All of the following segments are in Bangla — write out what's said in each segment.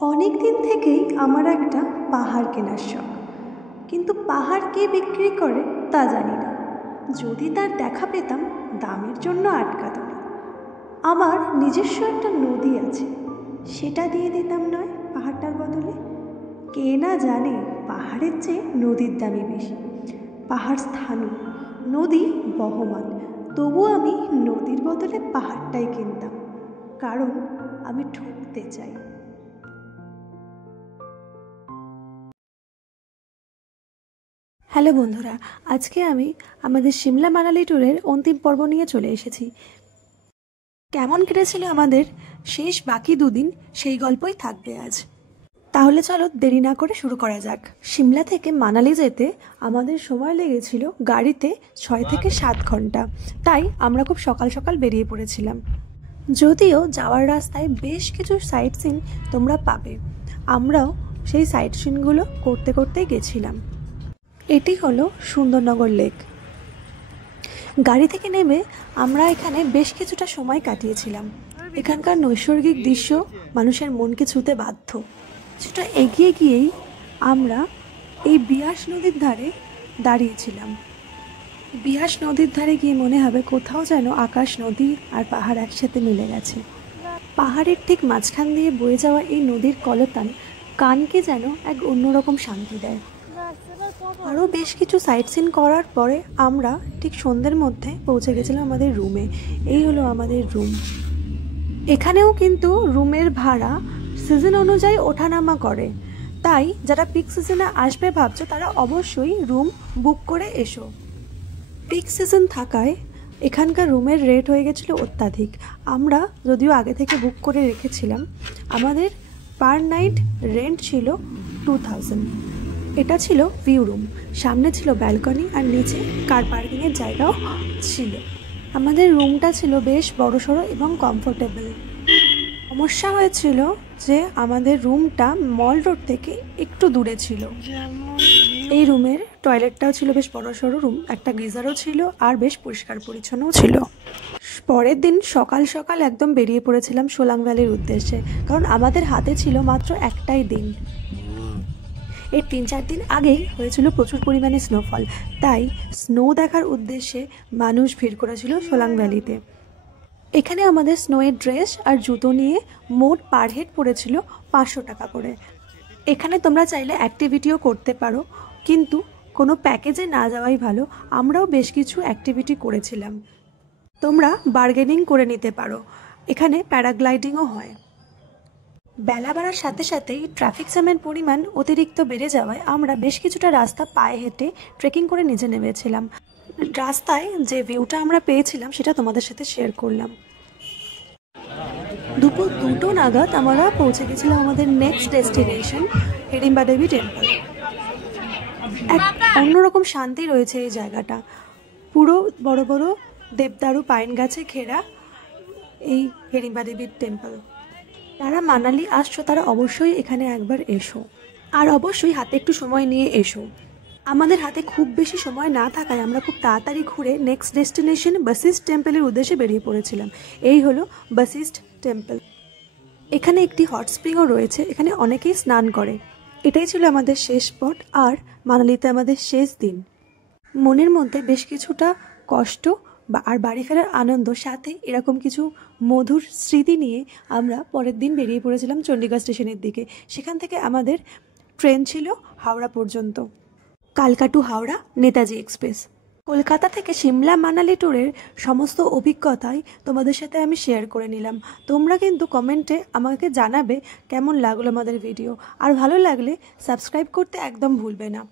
অনেক দিন থেকেই আমার একটা পাহাড় কেনার শখ, কিন্তু পাহাড় কে বিক্রি করে তা জানি না। যদি তার দেখা পেতাম দামের জন্য আটকাতো না। আমার নিজস্ব একটা নদী আছে, সেটা দিয়ে দিতাম নয় পাহাড়টার বদলে। কে না জানে পাহাড়ের চেয়ে নদীর দামই বেশি। পাহাড় স্থানীয়, নদী বহমান, তবু আমি নদীর বদলে পাহাড়টাই কিনতাম, কারণ আমি ঠকতে চাই। হ্যালো বন্ধুরা, আজকে আমি আমাদের সিমলা মানালি ট্যুরের অন্তিম পর্ব নিয়ে চলে এসেছি। কেমন কেটেছিল আমাদের শেষ বাকি দুদিন, সেই গল্পই থাকবে আজ। তাহলে চলো দেরি না করে শুরু করা যাক। সিমলা থেকে মানালি যেতে আমাদের সময় লেগেছিল গাড়িতে 6 থেকে 7 ঘন্টা, তাই আমরা খুব সকাল সকাল বেরিয়ে পড়েছিলাম। যদিও যাওয়ার রাস্তায় বেশ কিছু সাইট সিন তোমরা পাবে, আমরাও সেই সাইট সিনগুলো করতে করতেই গেছিলাম। এটি হলো সুন্দরনগর লেক। গাড়ি থেকে নেমে আমরা এখানে বেশ কিছুটা সময় কাটিয়েছিলাম। এখানকার নৈসর্গিক দৃশ্য মানুষের মনকে ছুঁতে বাধ্য। কিছুটা এগিয়ে গিয়েই আমরা এই বিয়াস নদীর ধারে দাঁড়িয়েছিলাম। বিয়াস নদীর ধারে গিয়ে মনে হবে কোথাও যেন আকাশ, নদী আর পাহাড় একসাথে মিলে গেছে। পাহাড়ের ঠিক মাঝখান দিয়ে বয়ে যাওয়া এই নদীর কলতান কানকে যেন এক অন্যরকম শান্তি দেয়। আরও বেশ কিছু সাইট সিন করার পরে আমরা ঠিক সন্ধ্যের মধ্যে পৌঁছে গেছিলাম আমাদের রুমে। এই হলো আমাদের রুম। এখানেও কিন্তু রুমের ভাড়া সিজন অনুযায়ী ওঠানামা করে, তাই যারা পিক সিজনে আসবে ভাবছো তারা অবশ্যই রুম বুক করে এসো। পিক সিজন থাকায় এখানকার রুমের রেট হয়ে গেছিলো অত্যাধিক। আমরা যদিও আগে থেকে বুক করে রেখেছিলাম, আমাদের পার নাইট রেন্ট ছিল 2000। এটা ছিল ভিউ রুম, সামনে ছিল ব্যালকনি আর নিচে কার পার্কিংয়ের জায়গাও ছিল। আমাদের রুমটা ছিল বেশ বড়সড় এবং কমফোর্টেবল। সমস্যা হয়েছিল যে আমাদের রুমটা মল রোড থেকে একটু দূরে ছিল। এই রুমের টয়লেটটাও ছিল বেশ বড়সড় রুম, একটা গিজারও ছিল আর বেশ পরিষ্কার পরিচ্ছন্নও ছিল। পরের দিন সকাল সকাল একদম বেরিয়ে পড়েছিলাম সোলাং ভ্যালির উদ্দেশ্যে, কারণ আমাদের হাতে ছিল মাত্র একটাই দিন। এর 3-4 দিন আগেই হয়েছিল প্রচুর পরিমাণে স্নোফল, তাই স্নো দেখার উদ্দেশ্যে মানুষ ভিড় করেছিল সোলাং ভ্যালিতে। এখানে আমাদের স্নোয়ের ড্রেস আর জুতো নিয়ে মোট পার হেড পড়েছিল 500 টাকা করে। এখানে তোমরা চাইলে অ্যাক্টিভিটিও করতে পারো, কিন্তু কোনো প্যাকেজে না যাওয়াই ভালো। আমরাও বেশ কিছু অ্যাক্টিভিটি করেছিলাম, তোমরা বার্গেনিং করে নিতে পারো। এখানে প্যারাগ্লাইডিংও হয়। বেলা বাড়ার সাথে সাথেই ট্রাফিক জ্যামের পরিমাণ অতিরিক্ত বেড়ে যাওয়ায় আমরা বেশ কিছুটা রাস্তা পায়ে হেঁটে ট্রেকিং করে নিচে নেমেছিলাম। রাস্তায় যে ভিউটা আমরা পেয়েছিলাম সেটা তোমাদের সাথে শেয়ার করলাম। দুপুর 2টো নাগাদ আমরা পৌঁছে গেছিলাম আমাদের নেক্সট ডেস্টিনেশন, হিড়িম্বা দেবী টেম্পল। এক অন্যরকম শান্তি রয়েছে এই জায়গাটা। পুরো বড় বড় দেবদারু পাইন গাছে ঘেরা এই হিড়িম্বা দেবীর টেম্পল। যারা মানালি আসছো তারা অবশ্যই এখানে একবার এসো, আর অবশ্যই হাতে একটু সময় নিয়ে এসো। আমাদের হাতে খুব বেশি সময় না থাকায় আমরা খুব তাড়াতাড়ি ঘুরে নেক্সট ডেস্টিনেশন বশিষ্ঠ টেম্পলের উদ্দেশ্যে বেরিয়ে পড়েছিলাম। এই হলো বশিষ্ঠ টেম্পল। এখানে একটি হট স্প্রিংও রয়েছে, এখানে অনেকেই স্নান করে। এটাই ছিল আমাদের শেষ স্পট আর মানালিতে আমাদের শেষ দিন। মনের মধ্যে বেশ কিছুটা কষ্ট আর বাড়ি ফেরার আনন্দ, সাথে এরকম কিছু মধুর স্মৃতি নিয়ে আমরা পরের দিন বেরিয়ে পড়েছিলাম চণ্ডীগড় স্টেশনের দিকে। সেখান থেকে আমাদের ট্রেন ছিল হাওড়া পর্যন্ত, কালকা টু হাওড়া নেতাজি এক্সপ্রেস। কলকাতা থেকে সিমলা মানালি ট্যুরের সমস্ত অভিজ্ঞতাই তোমাদের সাথে আমি শেয়ার করে নিলাম। তোমরা কিন্তু কমেন্টে আমাকে জানাবে কেমন লাগলো আমাদের ভিডিও, আর ভালো লাগলে সাবস্ক্রাইব করতে একদম ভুলবে না।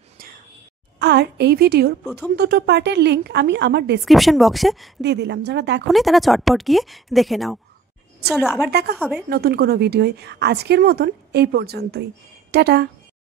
আর এই ভিডিওর প্রথম 2টো পার্টের লিঙ্ক আমি আমার ডেসক্রিপশন বক্সে দিয়ে দিলাম, যারা দেখোনি তারা চটপট গিয়ে দেখে নাও। চলো আবার দেখা হবে নতুন কোনো ভিডিওয়। আজকের মতন এই পর্যন্তই, টাটা।